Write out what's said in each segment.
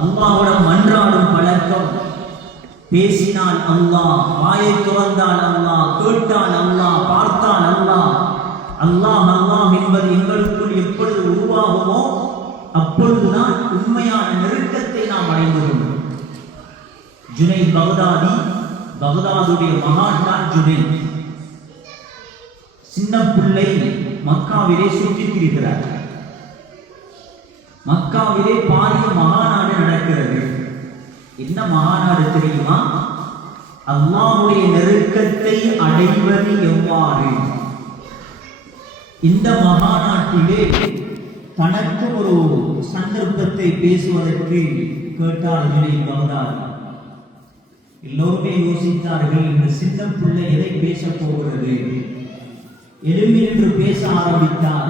அல்லாஹ்விடம் மன்றாடும் பழக்கம். பேசினால் அல்லாஹ், வாயை துறந்தால் அல்லாஹ், கேட்டால் அல்லாஹ், பார்த்தால் அல்லாஹ். அல்லாஹ் அல்லாஹ் என்பது எங்களுக்குள் எப்பொழுது உருவாகுமோ அப்பொழுதுதான் உண்மையான நெருக்கத்தை நாம் அடைந்து கொள்வோம். ஜுனைத் பகதாதி, பகதாதுடைய மகான் தான் ஜுனைத். சின்ன பிள்ளை மக்காவிலே சுற்றித் திரிகிறார். மக்காவிலே பாரிய மகாநாடு நடக்கிறது. என்ன மகாநாடு தெரியுமா? அல்லாஹ்வுடைய நெருக்கத்தை அடைவது எவ்வாறு. இந்த மகாநாட்டிலே தனக்கு ஒரு சந்தர்ப்பத்தை பேசுவதற்கு கேட்டார் ஜுனைத் பகதாதி. எல்லோருமே யோசித்தார்கள், இந்த சின்ன பிள்ளை எதை பேச போகிறது. எழும்பி நின்று பேச ஆரம்பித்தார்.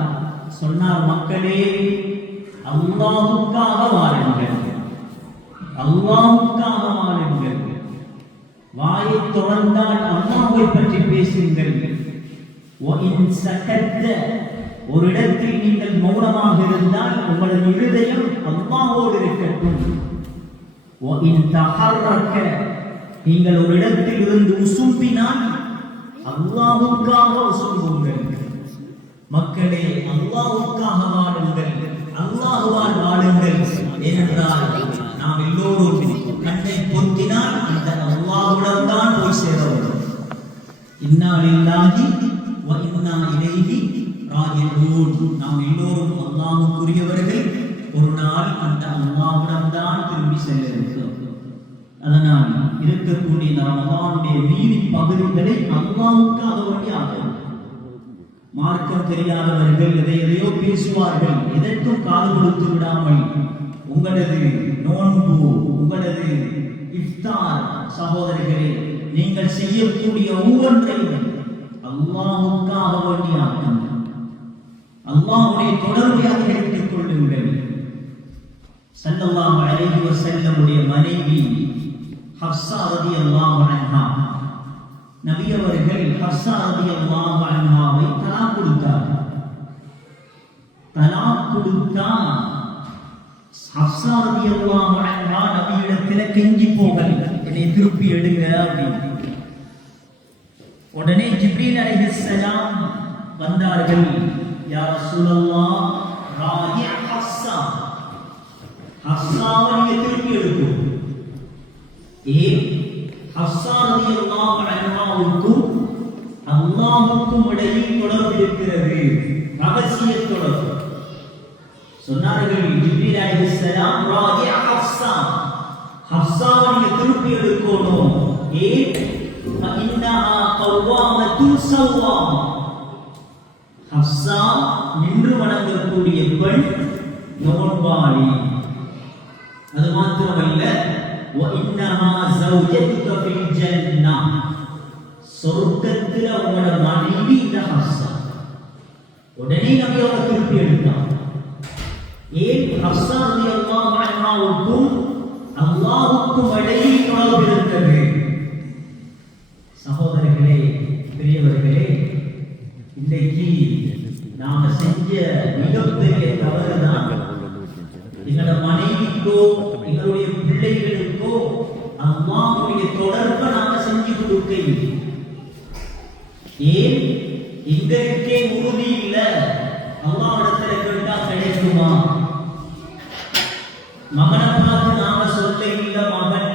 சொன்னார், மக்களே, அல்லாஹ்வுக்காக வாழுங்கள், அல்லாஹ்வுக்காக வாழுங்கள். வாயை திறந்தால் அல்லாஹ்வை பற்றி பேசுங்கள். ஒரு இடத்தில் நீங்கள் மௌனமாக இருந்தால் உங்களது இருதயம் அல்லாஹ்வோடு இருக்கட்டும். நீங்கள் ஒரு இடத்தில் இருந்து உசும்பினால் அல்லாஹ்வுக்காக உசும்புங்கள். மக்களே, அல்லாஹ்வுக்காக வாழுங்கள், அல்லாஹ்வால் வாழுங்கள். ஏனென்றால் நாம் எல்லோரும் கண்ணை பொத்தினால் அந்த அல்லாஹ்விடம் தான் போய் சேரவும். இன்னா லில்லாஹி வ இன்னா இலைஹி ராஜிஊன். நாம் எல்லோரும் அல்லாஹ்வுக்குரியவர்கள். ஒரு நாள் அந்த அல்லாஹ்விடம் தான் திரும்பி செல்ல இருக்கிறோம். அதனால் இருக்கக்கூடிய ரமலானுடைய மீதி பகுதிகளை அல்லாஹ்வுக்காக வேண்டி ஆகும். மார்க்கம் தெரியாதவர்கள் எதையோ பேசுவார்கள். எதற்கும் காது கொடுத்து விடாமல் உங்களது நோன்பு, உங்களது இஃப்தார், சகோதரர்களே, நீங்கள் செய்யக்கூடிய ஒவ்வொன்றையும் அல்லாஹ்வுக்காக வேண்டி ஆகும். அல்லாஹ்வுடைய தொடர்பை அதிகரித்துக் கொள்ளுங்கள். ஸல்லல்லாஹு அலைஹி வஸல்லமுடைய மனைவி ஹஃப்ஸா ரலியல்லாஹு அன்ஹா, நபி அவர்கள் ஹஃப்ஸா ரலியல்லாஹு அன்ஹாவை தலாக் கொடுத்தார். தலாக் கொடுத்தா ஹஃப்ஸா ரலியல்லாஹு அன்ஹா நபியிடத்தில் கெஞ்சி போகல், என்னை திருப்பி எடுங்க அப்படின்னு. உடனே ஜிப்ரீல் அலைஹிஸ்ஸலாம் வந்தார்கள். யா ரசூலல்லாஹ், ராஜி ஹஃப்ஸா, ஹஃப்ஸாவை நீங்க திருப்பி எடுக்கும். ஏன்? ஹஃப்ஸா ரலியல்லாஹு அன்ஹாவுக்கும் அல்லாஹ்வுக்கும் இடையில் தொடர்பு இருக்கிறது, ரகசிய தொடர்பு. சொன்னார்கள் ஜிப்ரீல் அலைஹிஸ்ஸலாம், ராஜி ஹஃப்ஸா, ஹஃப்ஸாவை நீங்க திருப்பி எடுக்கணும். ஏன்? ஃபஇன்னஹா கவ்வாமத்துன் ஸவ்வாமா. ஹஃப்ஸா நின்று வணங்கக்கூடிய பெண், நோன்பாளி. அது மாத்திரமல்ல, وَإِنَّهَا زَوْجَتُكَ فِي الْجَنَّةِ. சொர்க்கத்தில் உங்களோட மனைவி இந்த ஹஃப்ஸா. உடனே நபி அவர்கள் திருப்பி எடுத்தார். ஏன்? ஹஃப்ஸா ரலியல்லாஹு அன்ஹாவுக்கும் அல்லாஹ்வுக்கும் இடையில் தொடர்பு இருக்கிறது. சகோதரர்களே, பெரியவர்களே, இன்றைக்கு நாம செஞ்ச மிகப்பெரிய தவறுதான் எங்களோட மனைவிக்கோ எங்களுடைய பிள்ளைகளுக்கோ அல்லாஹ்வுடைய தொடர்பை நாம செஞ்சு கொடுக்க. ஏன்? எங்களுக்கே உறுதி இல்லை. அல்லாஹ்விடத்துல கேட்டா கிடைக்குமா? மகனை பார்த்து நாம சொல்ல இல்லை, மகன்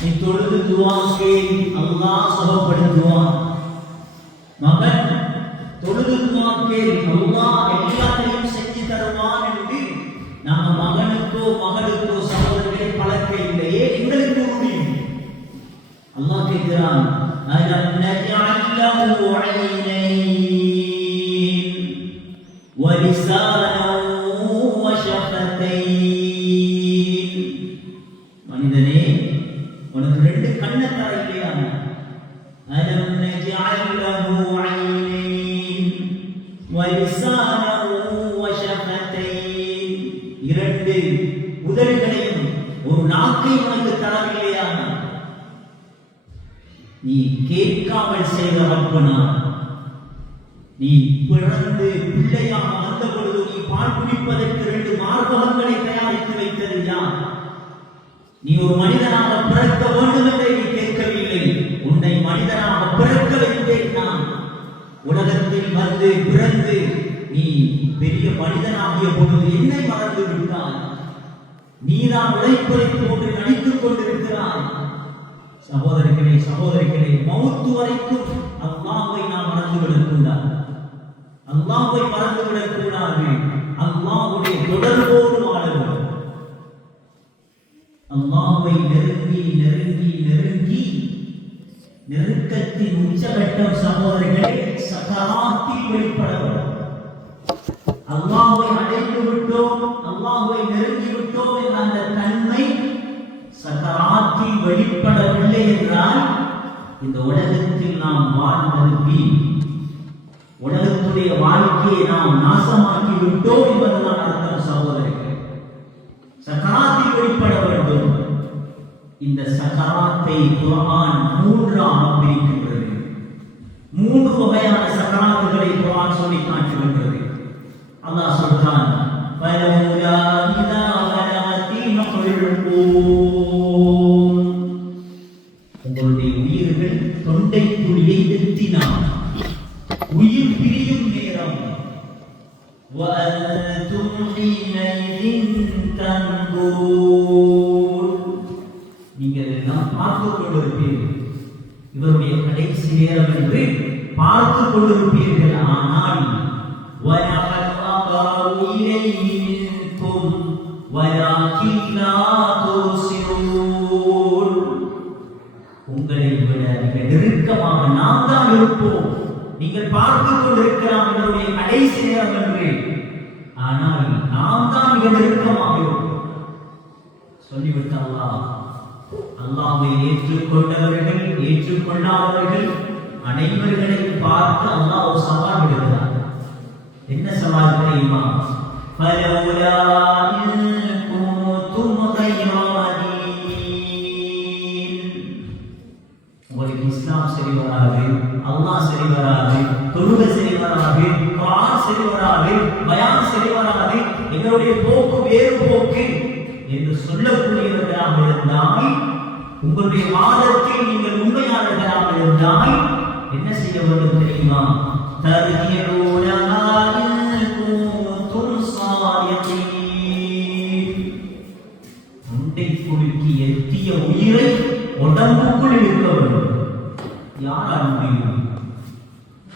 நீ தொழுது துஆ கேள், அல்லாஹ் சுகப்படுத்துவான். மகன் தொழுது துஆ கேள், அல்லாஹ் எல்லாத்தையும் செஞ்சு தருவான் என்று நாம மகனுக்கோ மகளுக்கோ சகோதரர்களை பழக்க இல்லையே. எங்களுக்கு முடியும். அல்லாஹ் கேட்கிறான், அலம் நஜஅல் லஹு ஐனைன் வ லிசானன் வ ஷஃபதைன். மனிதனே, உனக்கு ரெண்டு கண்ணை தர இல்லையா? அலம் நஜஅல் லஹு ஐனைன் வ லிசானன் வ ஷஃபதைன். இரண்டு உதடுகளையும் ஒரு நாக்கை உனக்கு தரவில்லையா? நீ கேட்காமல் செய்த ரப்பனா. நீ பிறந்து பிள்ளையாக வந்த பொழுது நீ பால் குடிப்பதற்கு ரெண்டு மார்பகங்களை தயாரித்து வைத்தது யார்? நீ ஒரு மனிதனாக பிறக்க வேண்டும் என்று நீ கேட்கவில்லை, உன்னை மனிதனாக பிறக்க வைத்தேன் நான். உலகத்தில் வந்து பிறந்து நீ பெரிய மனிதனாகிய பொழுது என்னை மறந்து விட்டாய். நீதான் உழைப்பதை போன்று நடித்துக் கொண்டிருக்கிறாய். சகோதரர்களே சகோதரிகளே, மௌத்து வரைக்கும் அல்லாஹ்வை நாம் மறந்துவிடக் கூடாது. அல்லாஹ்வை மறந்துவிடக் கூடாது. அல்லாஹ்வுடைய தொடர்போடு வாழ வேண்டும். அல்லாஹ்வை நெருங்கி நெருங்கி நெருங்கி நெருக்கத்தின் உச்சகட்டம் சகோதரர்களே சகராத்தில் வெளிப்பட வேண்டும். அல்லாஹ்வை அடைந்து விட்டோம், அல்லாஹ்வை நெருங்கி விட்டோம் என்ற அந்த தன்மை சகராத்தில் வெளிப்படவில்லை என்றால் இந்த உலகத்தில் நாம் வாழ்வது வீண். உலகத்துடைய வாழ்க்கையை நாம் நாசமாக்கி விட்டோம் என்பதுதான் அர்த்தம் சகோதரர்கள். சகராத்தில் வெளிப்பட வேண்டும். இந்த சகராத்தை குர்ஆன் மூன்றாக பிரிக்கின்றது. மூன்று வகையான சகராத்துகளை குர்ஆன் சொல்லி காட்டுகின்றது. அல்லாஹ் சொல்றான், ஃபலௌலா இதா பலகத்தில் ஹுல்கூம், உங்களுடைய உயிர்கள் தொண்டை குழியை எத்தினால் உயிர் பிரியும் நேரம், வஅன்தும் ஹீனைதின் தன்துரூன், நீங்கள் எல்லாம் பார்த்துக் கொண்டிருப்பீர்கள். இவருடைய கடைசி நேரம் என்று பார்த்துக் கொண்டிருப்பீர்கள். ஆனால் وَنَحْنُ أَقْرَبُ إِلَيْهِ مِنْكُمْ وَلَكِنْ لَا تُبْصِرُونَ, உங்களை விட மிக நெருக்கமாக நாம் தான் இருப்போம். நீங்கள் பார்த்துக் கொண்டிருக்கலாம் இவருடைய கடைசி நேரம் என்று, ஆனால் நாம் தான் மிக நெருக்கமாக இருப்போம். சொல்லிவிட்டு அல்லாஹ்வை ஏற்றுக்கொண்டவர்கள் ஏற்றுக்கொள்ளாதவர்கள் அனைவர்களையும் பார்த்து அல்லாஹ் ஒரு சவால் விடுகிறார். என்ன சவால் தெரியுமா? ஃபலௌலா இன் குன்தும் கைர மதீன், உங்களுக்கு இஸ்லாம் சரி வராது, அல்லாஹ் சரி வராது, தொழுகை சரி வராது, குர்ஆன் சரி வராது, பயான் சரி வராது, எங்களுடைய போக்கு வேறு போக்கு என்று சொல்லக்கூடியவர்களாக இருந்தால், உங்களுடைய வாதத்தில் நீங்கள் உண்மையாளர்களாக இருந்தால் என்ன செய்ய வேண்டும் தெரியுமா? தொண்டை குலுக்கி எத்திய உயிரை உடம்புக்குள் இருக்க வேண்டும். யாரால் முடியும்?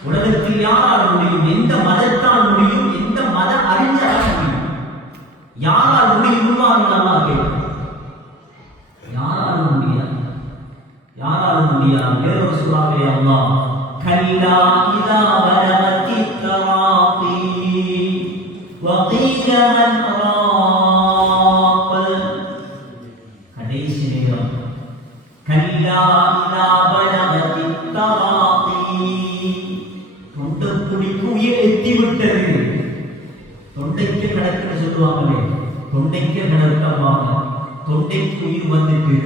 உலகத்தில் யாரால் முடியும்? எந்த மதத்தால் முடியும்? எந்த மத அறிஞரால் முடியும்? யாரால் முடியும்? யாராலும் முடியாது. யாராலும் முடியாது. வேறொரு சூறாவிலே அல்லாஹ் கல்லா இதா பலகத்தித் தராகி வகீல மன் ராக், கடைசி நேரம். கல்லா இதா பலகத்தித் தராகி, தொண்டைக்குழிக்கு உயிர் எத்திவிட்டது. தொண்டைக்கு கிடக்குன்னு சொல்லுவாங்களே, தொண்டைக்கு கிடக்கவாங்க, தொண்டைக்கு உயிர் வந்துட்டு.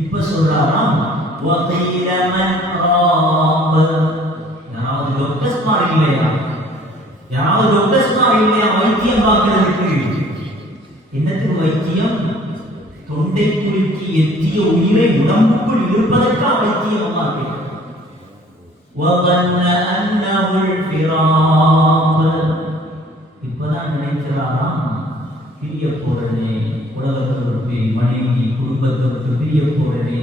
இப்ப சொல்றாராம் வகீல மன் ராக், யாராவது டாக்டர்ஸ் மாதிரி இல்லையா? யாராவது டாக்டர்ஸ் மாதிரி இல்லையா வைத்தியம் பார்க்கிறதுக்கு? என்னத்துக்கு வைத்தியம்? தொண்டைக்குழிக்கு எத்திய உயிரை உடம்புக்குள் இருப்பதற்காக வைத்தியம் பார்க்கிறேன். وَظَنَّ أَنَّهُ الْفِرَاقُ, இப்பதான் நினைக்கிறாராம் பிரிய போறனே, உலகத்தை விட்டு மனைவி குடும்பத்தை விட்டு பிரிய போறனே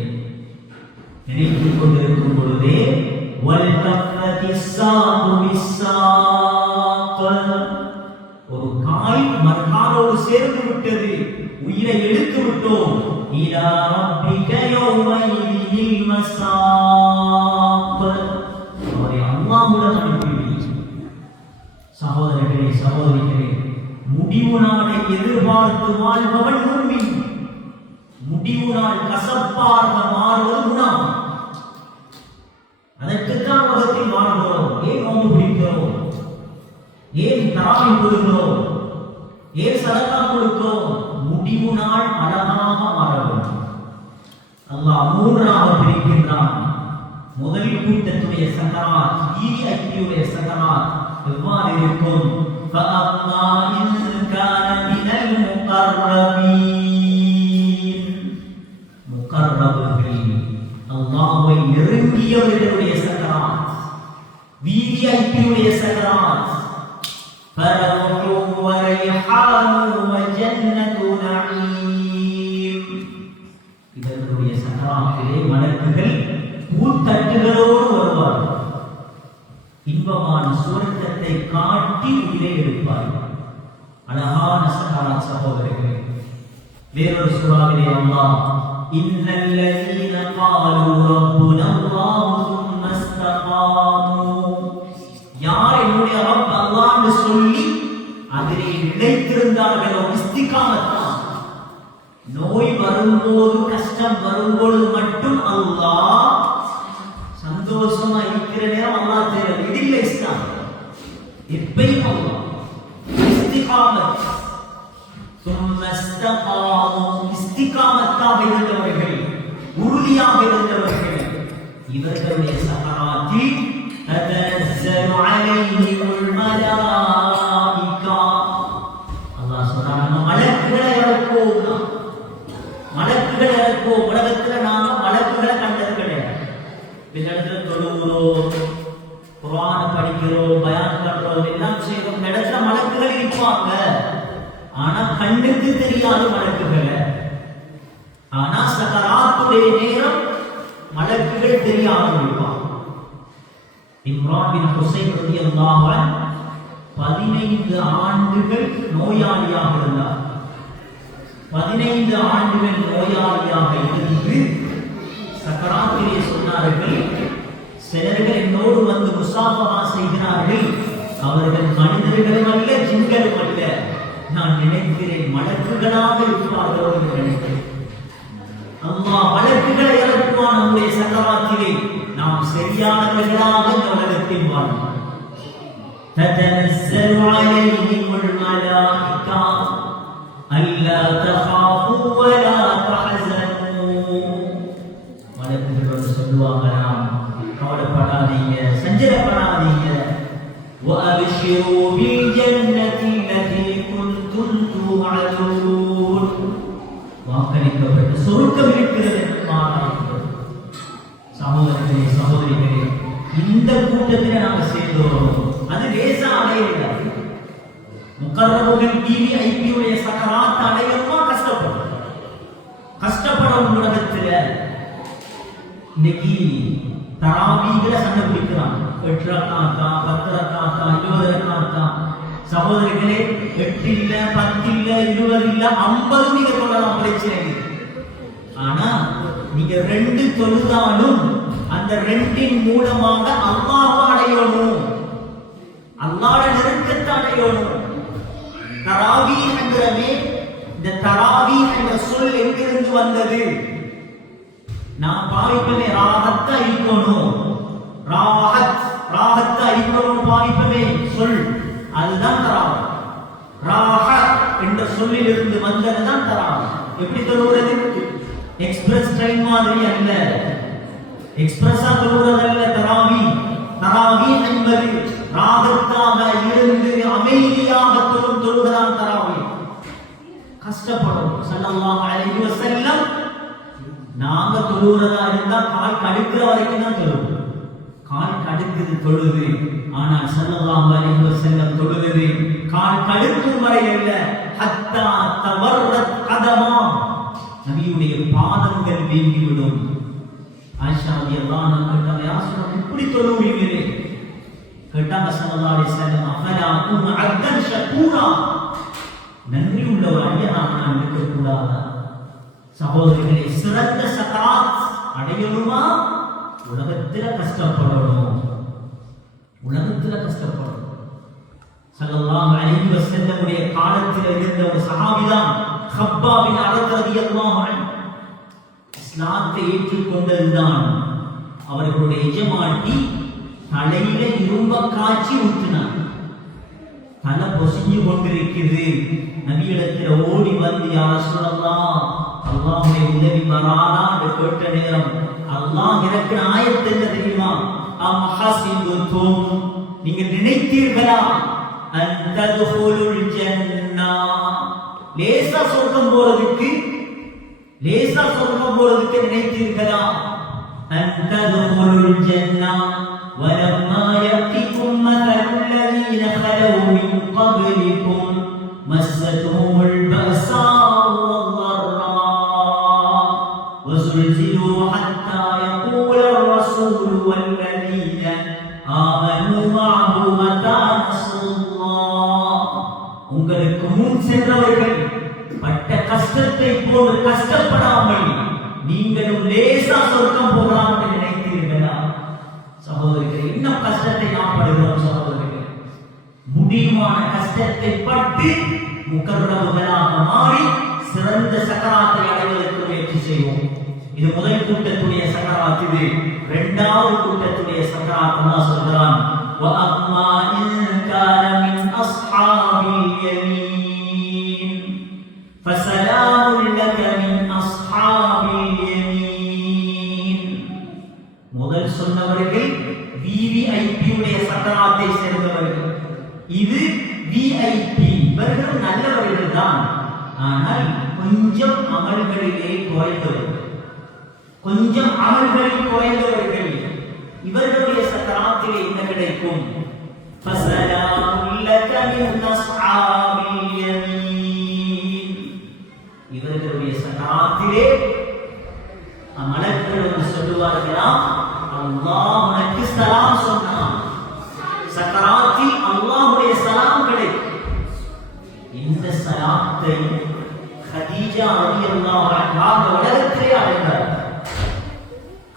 நினைத்துக் கொண்டிருக்கும் பொழுதே ஒரு காய் மறுகாலோடு சேர்ந்து விட்டது, உயிரை எடுத்து விட்டோம். இலா ரப்பிக யௌமைதில் மஸாக், அவரை அல்லாஹ்வுடன் அனுப்பிவிட்டோம். சகோதரர்களே சகோதரிகளே, முடிவு நாளை எதிர்பார்த்து வாழ்பவன் முஃமின். முடிவு நாள் கசப்பாக மாறுவது குணம். அதற்குத்தான் உலகத்தில் வாழ்கிறோம். ஏன் நோன்பு பிடிக்கிறோம்? ஏன் தராவி கொடுக்கிறோம்? ஏன் சதகா கொடுக்கிறோம்? முடிவு நாள் அழகாக மாற வேண்டும். அல்லாஹ் மூன்றாக பிரிக்கின்றான். முதல் கூட்டத்துடைய சகராத், ஈஐடியுடைய சகராத் எவ்வாறு இருக்கும்? فَأَمَّا إِنْ كَانَ مِنَ الْمُقَرَّبِينَ, பெரியவர்களுடைய சக்கராத், விவிஐபியுடைய சக்கராத். ஃபரஹு வ ரைஹானு வ ஜன்னத்து நஈம். இவர்களுடைய சக்கராத்திலே மலக்குகள் பூத்தட்டுகளோடு வருவார்கள். இன்பமான சுவர்க்கத்தை காட்டி உயிரை எடுப்பார்கள். அழகான சக்கராத் சகோதரர்களே. வேறொரு சூறாவிலே அல்லாஹ் இன்னல்லதீன காலூ ரப்புனல்லாஹு சும்ம இஸ்தகாமூ, யார் என்னுடைய ரப் அல்லாஹ் என்று சொல்லி அதிலே நிலைத்திருந்தார்களோ, இஸ்திகாமத்தான். நோய் வரும்போது, கஷ்டம் வரும்போது மட்டும் அல்லாஹ் சந்தோஷமா இருக்கிற நேரம் அல்லாஹ் தேவை. இதில் இஸ்லாம் எப்பயும் அல்லாஹ் இஸ்திகாமத். இஸ்திகாமத்தாக இருந்தவர்கள், உறுதியாக இருந்தவர்கள், இவர்களுடைய சக்கராத்தில் ததஸ்ஸலு அலைஹிமுல் மலாயிகா. அல்லாஹ் சொல்றாங்க, மலக்குகளை இறக்குவோம். மலக்குகளை இறக்குவோம். உலகத்துல நாம மலக்குகளை கண்டது கிடையாது. இடத்துல தொழுகிறோம், குர்ஆன் படிக்கிறோம், பயான் பண்றோம், எல்லாம் செய்யறோம். இந்த இடத்துல மலக்குகள் இருப்பாங்க. ஆனா கண்ணுக்கு தெரியாத மலக்குகள். ஆனா சக்கராத்துடைய நேரம் மலக்குகள் தெரியாமல் இருப்பாங்க. இம்ரான் பின் ஹுசைன் ரலியல்லாஹு அன்ஹு 15 ஆண்டுகள் நோயாளியாக இருந்தார். 15 ஆண்டுகள் நோயாளியாக இருந்து சக்கராத்திலே சொன்னார்கள், சிலர்கள் என்னோடு வந்து முசாஃபஹா செய்கிறார்கள், அவர்கள் மனிதர்களும் அல்ல, ஜின்களும் அல்ல. நான் நினைக்கிறேன் மலக்குகளாக இருப்பார்களோ என்று நினைக்கிறேன். அல்லாஹ் மலக்குகளை இறக்குவான் நம்முடைய சக்கராத்திலே. நாம் சரியானவர்களாக இந்த உலகத்தில் வாழ்வோம். ததனஸ்ஸலு அலைஹிமுல் மலாயிகா அல்லா தகாஃபு வ லா தஹஸனு. மலக்குகள் சொல்லுவாங்க, நாம் கவலைப்படாதீங்க, சஞ்சலப்படாதீங்க. وَأَبْشِرُوا بِالْجَنَّةِ الَّتِي كُنْتُمْ تُوعَدُونَ. வாக்களிக்கப்பட்ட சொர்க்கம் இருக்கிறது என்று மாறாது. சகோதரர்களே, சகோதரிகளே, இந்த கூட்டத்தில் நாங்கள் சேர்ந்தோம். அது லேசா அடையவில்லை. முகர்ரபுகள் விவிஐபியுடைய சக்கராத் அடையணுமா? கஷ்டப்படும் உலகத்தில் இன்னைக்கு தராவீகள சண்டை பிடிக்கிறாங்க. 8 ரக்காத்தா, 10 ரக்காத்தா, 20 ரக்காத்தா. சகோதரிகளே, 8 இல்ல, 10 இல்ல, 20 இல்ல, 50 நீங்க சொல்லலாம், பிரச்சனை. ஆனா நீங்க 2 தொழுதாலும் அந்த 2இன் மூலமாக அல்லாஹ்வை அடையணும், அல்லாஹ்வுடைய நெருக்கத்தை அடையணும். தராவீஹ் என்கிறமே, இந்த தராவீஹ் என்ற சொல் எங்கிருந்து வந்தது? நான் பாவிப்பமே ராஹத்தா இருக்கணும், ராஹத்தா இருக்கணும் பாவிப்பமே சொல், அதுதான் தராவீஹ். ராஹத் என்ற சொல்லில் இருந்து வந்ததுதான் தராவீஹ். எப்படி சொல்லுவது? எக்ஸ்பிரஸ் ட்ரெயின் மாதிரி அல்ல, எக்ஸ்பிரஸா சொல்லுவது அல்ல. தராவீஹ் என்பது ராஹத்தாக இருந்து அமைதியாக தொழுவதுதான் தராவீஹ். கஷ்டப்படும். ஸல்லல்லாஹு அலைஹி வஸல்லம் நாங்க தொழுகிறதா இருந்தா கால் கடுக்கிற வரைக்கும் தான் தொழுவோம். கால் கடுக்குது தொழுது. ஆனால் ஸல்லல்லாஹு அலைஹி வஸல்லம் தொழுது கால் கடுக்கும் வரை அல்ல, ஹத்தா தவர்ரத் கதமா, நபியுடைய பாதங்கள் வீங்கிவிடும். ஆயிஷா ரலியல்லாஹு அன்ஹா கேட்டாங்க, யா ரசூலல்லாஹ் இப்படி தொழுவீங்களே? கேட்டாங்க ஸல்லல்லாஹு அலைஹி வஸல்லம், அஃபலா அகுனு அப்தன் ஷகூரா, நன்றி உள்ள ஒரு அடியானாக நான் இருக்கக்கூடாதா? சகோதரிகளே, சிறந்த சக்கராத் அடையணுமா? உலகத்தில் கஷ்டப்படணும், உலகத்தில் கஷ்டப்படணும். ஸல்லல்லாஹு அலைஹி வஸல்லமுடைய காலத்தில் இருந்த ஒரு சஹாபிதான் கப்பாப் பின் அரத் ரலியல்லாஹு அன்ஹு. இஸ்லாத்தை ஏற்றுக்கொண்டதுதான் அவர்களுடைய எஜமாட்டி தலையில இரும்ப காய்ச்சி ஊற்றினார். தலை பொசிஞ்சு கொண்டிருக்கிறது. நபியிடத்தில் ஓடி வந்து, யா ரசூலல்லாஹ், அல்லாஹ்வுடைய உதவி வராதா என்று கேட்ட நேரம் அல்லாஹ் இறக்கின ஆயத்து என்ன தெரியுமா? அம் ஹஸிபுதும், நீங்கள் நினைத்தீர்களா, அன் ததுகுலுல் ஜன்னah, லேசா சொர்க்கம் போறதுக்கு நினைத்தீர்களா? أن تدخلوا الجنة ولما يأتكم مثل الذين خلوا من قبلكم مستهم البأساء والضراء وزلزلوا حتى يقول الرسول والذين آمنوا معه متى نصر الله. உங்களுக்கு முன் சென்றவர்கள் பட்ட கஷ்டத்தை போல கஷ்டப்படாமல் நீங்களும் லேசா சொர்க்கம் போகலாம் என்று நினைத்தீர்களா? சகோதரர்களே, இன்னும் கஷ்டத்தை நாம் படுகிறோம். சகோதரர்களே, முடிவான கஷ்டத்தை பட்டு முகர்ரவுகளாக மாறி சிறந்த சக்கராத்தை அடைவதற்கு முயற்சி செய்வோம். இது முதல் கூட்டத்துடைய சக்கராத். இது இரண்டாவது கூட்டத்துடைய சக்கராத். அல்லாஹ் சொல்கிறான், وَأَمَّا إِنْ كَانَ مِنْ أَصْحَابِ الْيَمِينِ فَسَلَامٌ لَكَ مِنْ أَصْحَابِ الْيَمِينِ. முதல் சொன்னவர்கள் விவிஐபி உடைய சக்கராத்தை சேர்ந்தவர்கள். இது விஐபி, இவர்கள் நல்லவர்கள் தான், ஆனால் கொஞ்சம் அமல்களிலே குறைந்தவர்கள். இவர்களுடைய சக்கராத்திலே என்ன கிடைக்கும்? ஃபஸலாமுல் லக மின் அஸ்ஹாபில் யமீன். இவர்களுடைய சக்கராத்திலே மலக்குகள் சொல்லுவார்களாம், அல்லாஹ் உனக்கு சலாம் சொன்னான். சக்கராத்தில் அல்லாஹ்வுடைய சலாம் கிடைக்கும். இந்த சலாத்தை கதீஜா ரலியல்லாஹு அன்ஹா உலகத்திலே அடைந்தார்.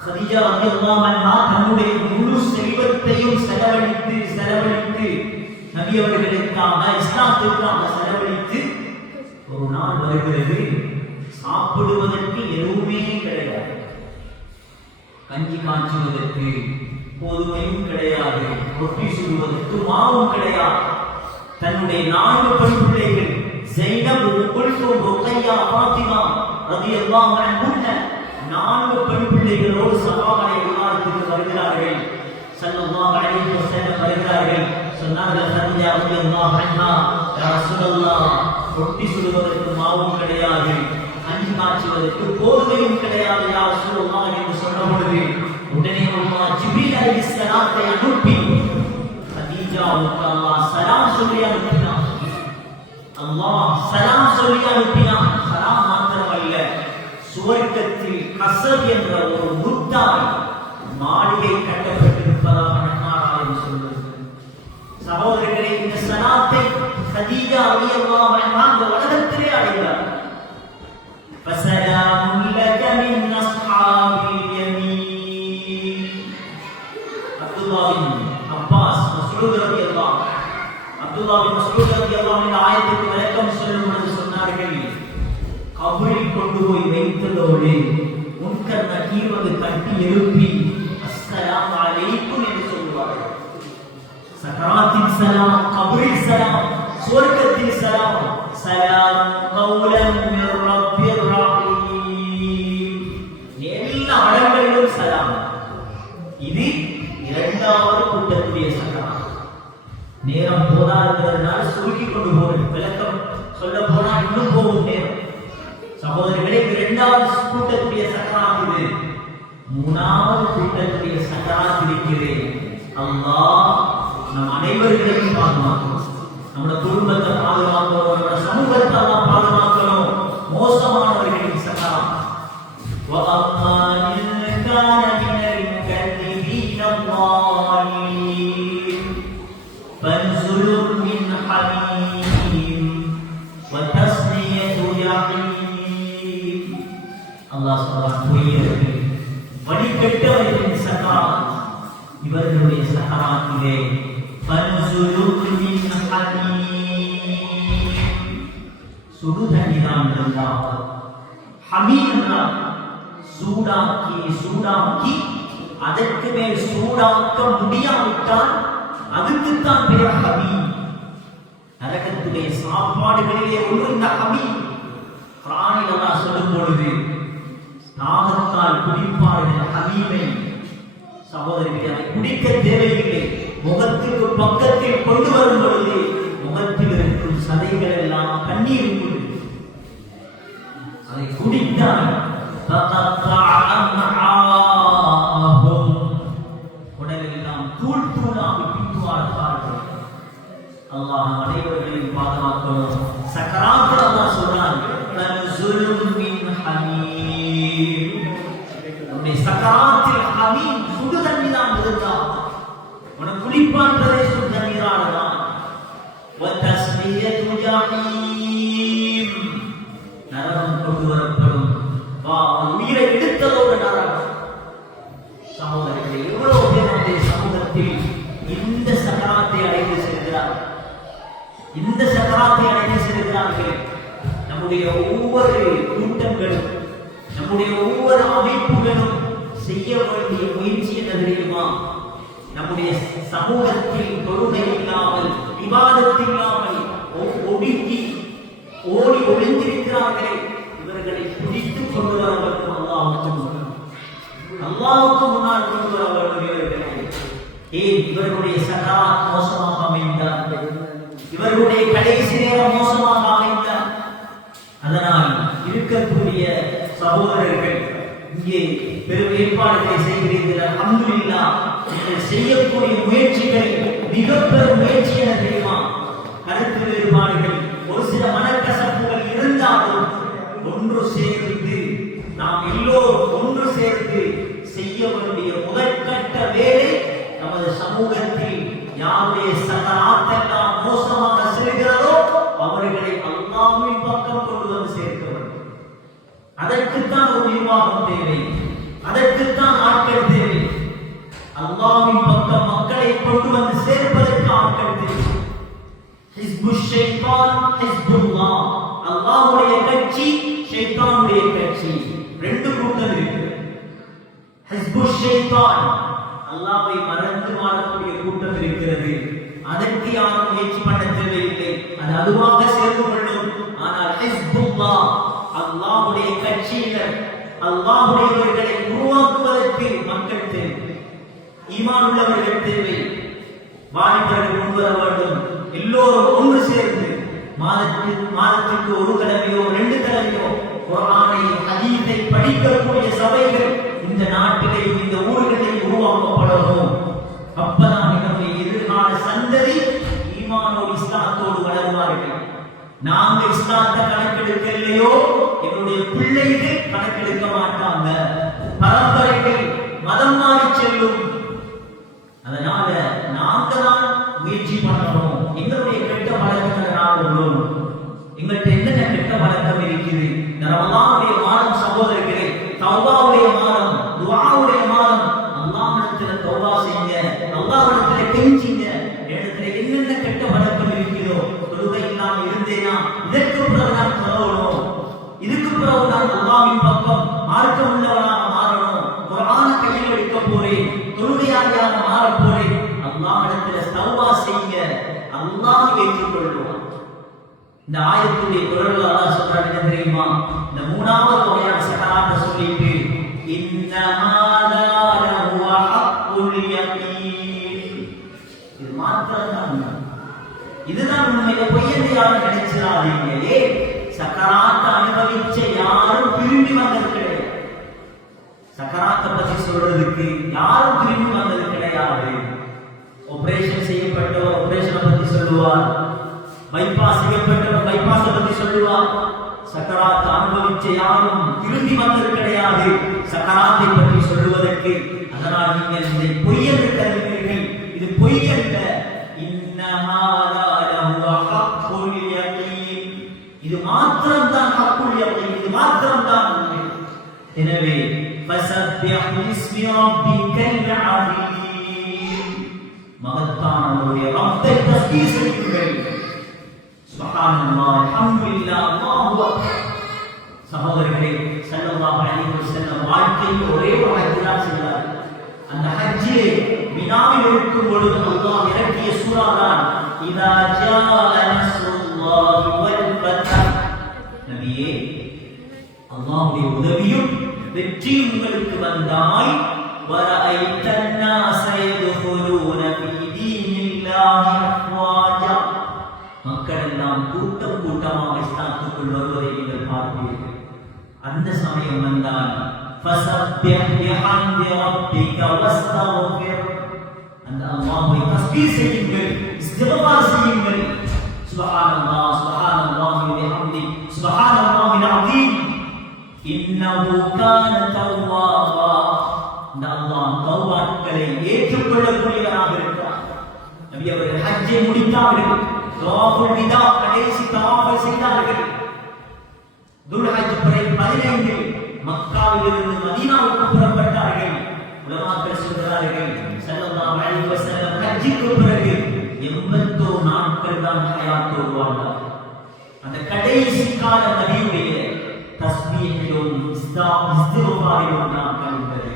கதீஜா ரலியல்லாஹு அன்ஹா தன்னுடைய முழு செல்வத்தையும் செலவழித்து நபி அவர்களுக்காக இஸ்லாத்திற்காக செலவழித்து ஒரு நாள் வருகிறது, சாப்பிடுவதற்கு எதுவுமே கிடையாது. கஞ்சி காய்ச்சுவதற்கு கோதுமையும் கிடையாது, ரொட்டி சுடுவதற்கு மாவும் கிடையாது. தன்னுடைய 4 பெண் பிள்ளைகள் ஸைனப், குல்சூம், ருக்கையா, ஃபாத்திமா ரலியல்லாஹு அன்ஹுன்ன 4 பெண் பிள்ளைகளோடு சபாவை விவாதத்துக்கு வருகிறார்கள். ஸல்லல்லாஹு அலைஹி வஸல்லம் வருகிறார்கள். சொன்னார்கள், கதீஜா ரலியல்லாஹு அன்ஹா, யா ரசூலல்லாஹ், ரொட்டி சுடுவதற்கு மாவும் கிடையாது, கஞ்சி காய்ச்சுவதற்கு கோதுமையும் கிடையாது யா ரசூலல்லாஹ் என்று சொன்ன பொழுது உடனே அல்லாஹ் ஜிப்ரீல் அலைஹிஸ்ஸலாத்தை அனுப்பி கதீஜாவுக்கு அல்லாஹ் சலாம் சொல்லி அனுப்பினான். சலாம் மாத்திரமல்ல, சுவர்க்கத்தில் கஸர் என்ற ஒரு முத்தாய் மாளிகை கட்டப்பட்டிருப்பதாக நன்மாராயம் சொல்வது. சகோதரர்களே, இந்த சலாத்தை கதீஜா ரலியல்லாஹு அன்ஹா இந்த உலகத்திலே அடைந்தார். فَسَلَامٌ لَكَ مِنْ أَصْحَابِ الْيَمِينِ. அப்துல்லாஹ் பின் அப்பாஸ் மஸ்ஊத் ரலியல்லாஹு அப்துல்லாஹ் பின் மஸ்ஊத் ரலியல்லாஹு இந்த ஆயத்துக்கு விளக்கம் சொல்லும் பொழுது சொன்னார்கள், கபரில் கொண்டு போய் வைத்ததோடு முன்கர் நகீர் வந்து கட்டி எழுப்பி அஸ்ஸலாமு அலைக்கும் என்று சொல்லுவார்கள். சக்கராத்தில் சலாம், கபரில் சலாம், சுவர்க்கத்தில் சலாம். சலாம் கௌலன் மிர் ரப்பிர் ரஹீம். எல்லா இடங்களிலும் சலாம். இது இரண்டாவது கூட்டத்துடைய சக்கராத். நேரம் போதாததுனால சுருக்கி கொண்டு போகிறேன். விளக்கம் சொல்ல போனா இன்னும் போகும் நேரம். சகோதரர்களே, இரண்டாவது கூட்டத்துடைய சக்கராத் இது. மூணாவது கூட்டத்துடைய சக்கராத் இருக்கிறது. அல்லாஹ் நம் அனைவர்களையும் பாதுகாக்கணும். நம்முடைய குடும்பத்தை பாதுகாக்கணும், நம்முடைய சமூகத்தை எல்லாம் பாதுகாக்கணும். மோசமானவர்களின் சக்கராத். وَأَمَّا إِنْ كَانَ مِنَ الْمُكَذِّبِينَ الضَّالِّينَ فَنُزُلٌ مِّنْ حَمِيمٍ وَتَصْلِيَةُ جَحِيمٍ. அல்லாஹ் சொல்றான், வழிகெட்டவர்களின் சக்கராத் இவர்களுடைய சக்கராத்திலே ஃபனுஸுலுன் மின் ஹமீம், சுடுதண்ணீரான் இருந்தால். ஹமீம் என்றால் சூடாக்கி அதற்கு மேல் சூடாக்க முடியாவிட்டால் அதுக்குத்தான் பெயர் ஹமீம். நரகத்துடைய சாப்பாடுகளிலே ஒன்று இந்த ஹமீம். குர்ஆனில் அல்லாஹ் சொல்லும் பொழுது தாகத்தால் குடிப்பார்கள் ஹமீமை. சகோதரர்களே, அதை குடிக்க தேவையில்லை. முகத்துக்கு பக்கத்தில் கொண்டு வரும் பொழுது முகத்தில் இருக்கும் சதைகள் எல்லாம் கண்ணீர் கொண்டு அதை குடித்தால் ஹமீம். உன்னுடைய சக்கராத்தில் ஹமீம் சுடு தண்ணி தான் இருந்தான். உனக்கு குளிப்பான்றதே சுடு தண்ணீரால தான். வதஸ்மியத்து ஜஹீம், நரகம் கொண்டு வரப்படும். உயிரை எடுத்ததோடு நரகம். சகோதரர்களே, எவ்வளவு பேர் நம்முடைய சமூகத்தில் இந்த சக்கராத்தை அடைந்து செல்கிறார்கள். இந்த சக்கராத்தை அடைந்து செல்கிறார்கள். நம்முடைய ஒவ்வொரு கூட்டங்களும், நம்முடைய ஒவ்வொரு அமைப்புகளும் செய்ய வேண்டிய முயற்சி என்ன தெரியுமா? நம்முடைய சமூகத்தில் தொழுகை இல்லாமல், விவாதத்தில் இல்லாமல் ஒடுங்கி ஓடி ஒளிந்திருக்கிறார்களே, இவர்களை பிடித்து கொண்டு வர வேண்டும். அல்லாஹ்வுக்கு முன்னால் கொண்டு வர வேண்டும் இவர்களை. ஏன் இவர்களுடைய சக்கராத் மோசமாக அமைந்தார், இவர்களுடைய கடைசி நேரம் மோசமாக அமைந்தார். அதனால் இருக்கக்கூடிய சகோதரர்கள் இங்கே பெரும் ஏற்பாடுகளை செய்கிறீர்கள். அல்ஹம்துலில்லாஹ். நீங்கள் செய்யக்கூடிய முயற்சிகள் மிக பெரும் முயற்சி என தெரியுமா? கருத்து வேறுபாடுகள், ஒரு சில மனக்கசப்புகள் இருந்தாலும் ஒன்று சேர்ந்து நாம் எல்லோரும் ஒன்று சேர்ந்து செய்ய வேண்டிய முதற்கட்ட வேலை, நமது சமூகத்தில் யாருடைய சக்கராத்தெல்லாம் மோசமாக செல்கிறதோ அவர்களை அல்லாஹ்வின் பக்கம் கொண்டு வந்து சேர்க்க வேண்டும். அதற்குத்தான் ஒரு நிர்வாகம் தேவை, அதற்குத்தான் ஆட்கள் தேவை. அல்லாஹ்வின் பக்கம் மக்களை கொண்டு வந்து சேர்ப்பதற்கு ஆட்கள் தேவை. ஹிஸ்புஷ் ஷைத்தான், ஹிஸ்புல்லாஹ். அல்லாஹ்வுடைய கட்சி, ஷைத்தானுடைய கட்சி, ரெண்டு கூட்டம் இருக்கு. ஹிஸ்புஷ் ஷைத்தான், அல்லாஹ்வை மறந்து வாழக்கூடிய கூட்டம் இருக்கிறது. அதற்கு யாரும் முயற்சி பண்ண தேவையில்லை, அது அதுவாக சேர்ந்து கொள்ளும். ஆனால் ஹிஸ்புல்லாஹ், அல்லாஹ்வுடைய கட்சியினர், அல்லாஹ்வுடையவர்களை உருவாக்குவதற்கு மக்கள் தேவை, ஈமான் உள்ளவர்கள் தேவை. வாலிபர்கள் முன்வர வேண்டும். எல்லோரும் ஒன்று சேர்ந்து மாதத்திற்கு ஒரு தடவையோ 2 தடவையோ குர்ஆனை, ஹதீஸை படிக்கக்கூடிய சபைகள் இந்த நாட்டிலே, இந்த ஊர்களில் உருவாக்கப்படணும். அப்பதான் நம்முடைய எதிர்கால சந்ததி ஈமானோடு, இஸ்லாத்தோடு வளருவார்கள். நாங்கள் இஸ்லாத்தை கணக்கெடுக்கலையோ, எங்களுடைய பிள்ளைகள் கணக்கெடுக்க மாட்டாங்க. பரம்பரைகள் மதம் மாறி செல்லும். அதனால நாங்க தான் முயற்சி பண்ணணும். எங்களுடைய கெட்ட பழக்கங்களை நாம் உள்ளோம். எங்கள்கிட்ட என்னென்ன கெட்ட பழக்கம் இருக்குது? ரமலானுடைய மாதம் சகோதரர்களே, தௌபாவுடைய மாதம், துஆவுடைய மாதம். அல்லாஹ்விடத்துல தௌபா செய்யுங்க, அல்லாஹ்விடத்துல கெஞ்சுங்க. இடத்துல என்னென்ன கெட்ட பழக்கம் இருக்குதோ, தொழுகை இல்லாம இருந்தேனா, இதற்கு பிறகு நான் தொழணும், இதுக்கு பிறகு நான் அல்லாஹ்வின் பக்கம் மார்க்கம் உள்ளவனாக மாறணும், குர்ஆனை கையில் எடுக்க போறேன், தொழுகையாளியாக மாற போறேன். அல்லாஹ்விடத்துல தௌபா செய்யுங்க, அல்லாஹ் ஏற்றுக்கொள்வான். இந்த ஆயத்துடைய குரல்ல அல்லாஹ் சொல்றான் என்ன தெரியுமா? இந்த மூணாவது வகையான சக்கராத்தை சொல்லிட்டு, இன்ன ஹாதா லஹுவ ஹக்குல் யகீன், இது மாத்திரம் தான் உண்மை, இதுதான் உண்மையை பொய்யென்று யாரும் நினைச்சிடாதீங்க. சக்கராத்தை அனுபவிச்ச யாரும் திரும்பி வந்தது கிடையாது. சக்கராத்தை பத்தி சொல்றதுக்கு யாரும் திரும்பி வந்தது கிடையாது. ஆபரேஷன் செய்யப்பட்டவர் ஆபரேஷனை பத்தி சொல்லுவார், பைபாஸ் செய்யப்பட்டவர் பைபாஸை பத்தி சொல்லுவார். சக்கராத்தை அனுபவிச்ச யாரும் திரும்பி வந்தது கிடையாது சக்கராத்தை பற்றி சொல்லுவதற்கு. அதனால் நீங்கள் இதை பொய் என்று கருதுகிறீர்கள். இது பொய் அல்ல. இது மாத்திரம் தான் ஹக்குல் யகீன், இது மாத்திரம் தான் உண்மை. எனவே ஃபஸப்பிஹ் பிஸ்மி ரப்பிக்கல் அஸீம், மகத்தானவருடைய ரப்பை தஸ்பீஹ் செய்யுங்கள். சுப்ஹானல்லாஹ், அல்ஹம்துலில்லாஹ், அல்லாஹு அக்பர். சகோதரர்களே, ஸல்லல்லாஹு அலைஹி வஸல்லம் வாழ்க்கையில் ஒரே ஒரு ஹஜ் தான் செய்தார். அந்த ஹஜ்ஜிலே மினாவில் இருக்கும் பொழுது அல்லாஹ் இறக்கிய சூரா தான் இதா ஜாஅ நஸ்ருல்லாஹி வல் ஃபத்ஹ். நபியே, அல்லாஹ்வுடைய உதவியும் வெற்றியும் உங்களுக்கு வந்தால் வரஐத்தன் நாஸ யதுகுலூன ஃபீ தீனில்லாஹி அஃவாஜா, மக்கள் எல்லாம் கூட்டம் கூட்டமாக இஸ்லாத்துக்குள் வருவதை நீங்கள் பார்ப்பீர்கள். அந்த சமயம் வந்தால் ஃபஸப்பிஹ் பிஹம்தி ரப்பிக வஸ்தக்ஃபிர், அந்த அல்லாஹ்வை தஸ்பீஹ் செய்யுங்கள், இஸ்திக்ஃபார் செய்யுங்கள். சுப்ஹானல்லாஹ், சுப்ஹானல்லாஹி வபிஹம்தி, சுப்ஹானல்லாஹில் அஸீம். இன்னஹு கான தவ்வாபா. அல்லாஹ் தௌபாக்களை ஏற்றுக்கொள்ளக்கூடியவராக இருக்கிறார். நபி அவர்கள் ஹஜ்ஜை முடித்தார்கள், தவாஃபுல் விதா கடைசி தவாஃபை செய்தார்கள். துல்ஹஜ் பிறை 15 மக்காவிலிருந்து மதீனாவுக்கு புறப்பட்டார்கள். உலமாக்கள் சொல்கிறார்கள் ஸல்லல்லாஹு அலைஹி வஸல்லம் ஹஜ்ஜுக்கு பிறகு 81 நாட்கள் தான் ஹயாத்தோடு வாழ்ந்தார். அந்த கடைசி கால நபியுடைய தஸ்பீஹிலும் இஸ்திக்ஃபாரிலும் நாம் கழிந்தது.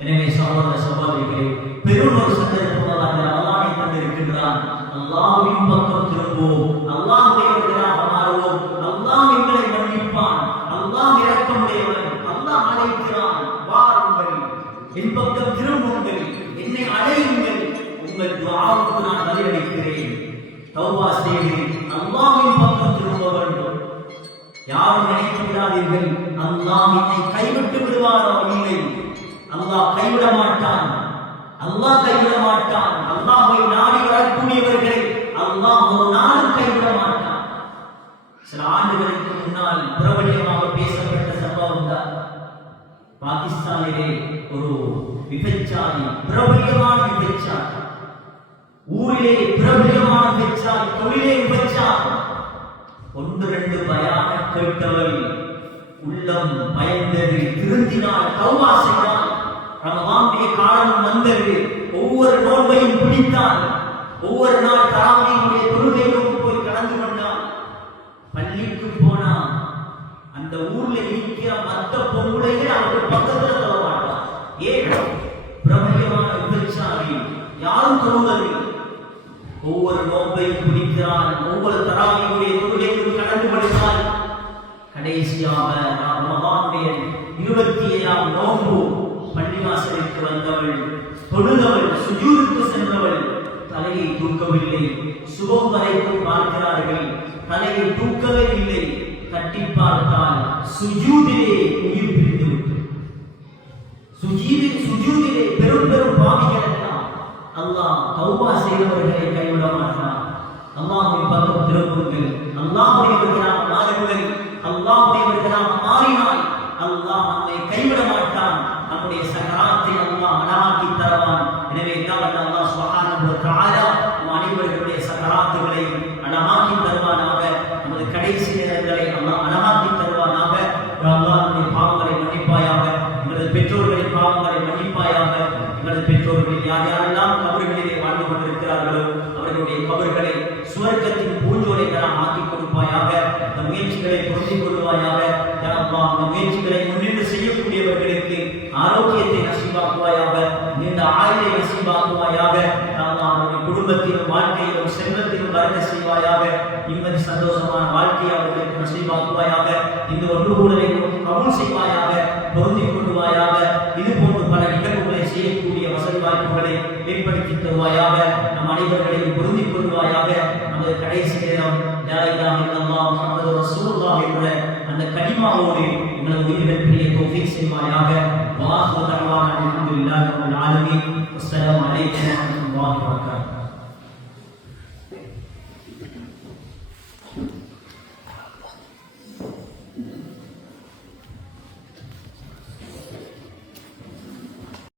எனவே சகோதர சகோதரிகளே, பெரும் ஒரு சந்தர்ப்பம் அல்லாஹ் தந்திருக்கின்றான். அல்லாஹ்வின் பக்கம் திரும்புவோம், அல்லாஹ்வுடையவர்களாக மாறுவோம். அல்லாஹ் எங்களை மன்னிப்பான், அல்லாஹ் இரக்கமுடையவன். அல்லாஹ் அழைக்கிறான், வாருங்கள் என் பக்கம் திரும்புங்கள், என்னை அழையுங்கள், உங்கள் துஆவுக்கு நான் பதிலளிக்கிறேன். தௌபா செய்து அல்லாஹ்வின் பக்கம் திரும்ப வேண்டும். யாரும் நினைத்து விடாதீர்கள் அல்லாஹ் என்னை கைவிட்டு விடுவாரோ, இல்லை, அல்லாஹ் கைவிட மாட்டான். அல்லாஹ் கைவிட மாட்டான். அல்லாஹ்வை நாடி வரக்கூடியவர்களை அல்லாஹ் ஒரு நாளும் கைவிட மாட்டான். சில ஆண்டுகளுக்கு முன்னால் பிரபலியமாக பேசப்பட்ட சம்பவம் தான். பாகிஸ்தானிலே ஒரு விபச்சாரி, பிரபலியமான விபச்சாரி, ஊரிலே பிரபலியமான விபச்சாரி, தொழிலே விபச்சாரி. 1-2 பயான கேட்டவள் உள்ளம் பயந்தது, திருந்தினாள், தௌபா செய்தாள். ரமலானுடைய காலம் வந்தது, ஒவ்வொரு நோன்பையும் பிடித்தாள். ஒவ்வொரு நாள் தராவீஹுடைய தொழுகையிலும் போய் கலந்து கொண்டாள். பள்ளிக்கு போனா அந்த ஊர்ல இருக்கிற மற்ற பொம்பளைகள் அவர்கள் பக்கத்துல தொழ மாட்டார். ஏன்? பிரபலியமான விபச்சாரி, யாரும் தொழுவதில்லை. ஒவ்வொரு நோன்பையும் பிடிக்கிறான், ஒவ்வொரு தராவீஹுடைய தொழுகையிலும் கலந்து கொள்கிறாள். கடைசியாக ரமலானுடைய 27ஆம் நோன்பு பள்ளிவாசலுக்கு வந்தவள், தொழுதவள், சுஜூதுக்கு சென்றவள், தலையை தூக்கவில்லை. சுபம் வரைக்கும் பார்க்கிறார்கள், தலையை தூக்கவே இல்லை. தட்டி பார்த்தால் சுஜூதிலே உயிர் பிரிந்து விட்டது. சுஜூதிலே பெரும் பெரும் பாவிகள் எல்லாம். அல்லாஹ் தௌபா செய்தவர்களை கைவிட மாட்டான். அல்லாஹ்வின் பக்கம் திரும்புங்கள், அல்லாஹ்வுடையவர்களாக மாறுங்கள். அல்லாஹ்வுடையவர்களாக மாறினால் அல்லாஹ் நம்மை கைவிட மாட்டான். நம்முடைய சக்கராத்தை அல்லாஹ் அழகாக்கி தருவான். எனவே அல்லாஹ் சுப்ஹானஹு வ தஆலா நம் அனைவருடைய சக்கராத்துகளை அழகாக்கி தருவானாக. நமது கடைசி நேரங்களை அல்லாஹ் அழகாக்கி தருவானாக. அல்லாஹ் நம்முடைய பாவங்களை மன்னிப்பாயாக, எங்களது பெற்றோர்களின் பாவங்களை மன்னிப்பாயாக. எங்களது பெற்றோர்கள் யார் யாரெல்லாம் கபர்களிலே வாழ்ந்து கொண்டிருக்கிறார்களோ அவர்களுடைய கபர்களை சுவர்க்கத்தின் பூஞ்சோலைகளாக ஆக்கி கொடுப்பாயாக. இந்த முயற்சிகளை பொருந்திக் கொள்வாயாக. அந்த முயற்சிகளை முன்னின்று செய்யக்கூடியவர்களுக்கு ஆரோக்கியத்தை நசீபாக்குவாயாக, நீண்ட ஆயுளை நசீபாக்குவாயாக. அவருடைய குடும்பத்திலும் வாழ்க்கையிலும் செல்வத்திலும் வரக்க செய்வாயாக. நிம்மதி சந்தோஷமான வாழ்க்கையை அவர்களுக்கு நசீபாக்குவாயாக. இந்த ஒன்று கூடலை கபூல் செய்வாயாக, பொருந்திக் கொள்வாயாக. இது போன்று பல நிகழ்வுகளை செய்யக்கூடிய வசதி வாய்ப்புகளை ஏற்படுத்தி தருவாயாக. நம் அனைவர்களையும் பொருந்திக் கொள்வாயாக. நமது கடைசி நேரம் லா இலாஹ இல்லல்லாஹ் முஹம்மது ரசூலுல்லாஹ் என்ற அந்த கலிமாவோடு எங்களது உயிரிழப்பிலே தௌஃபீக் செய்வாயாக. வாஹ்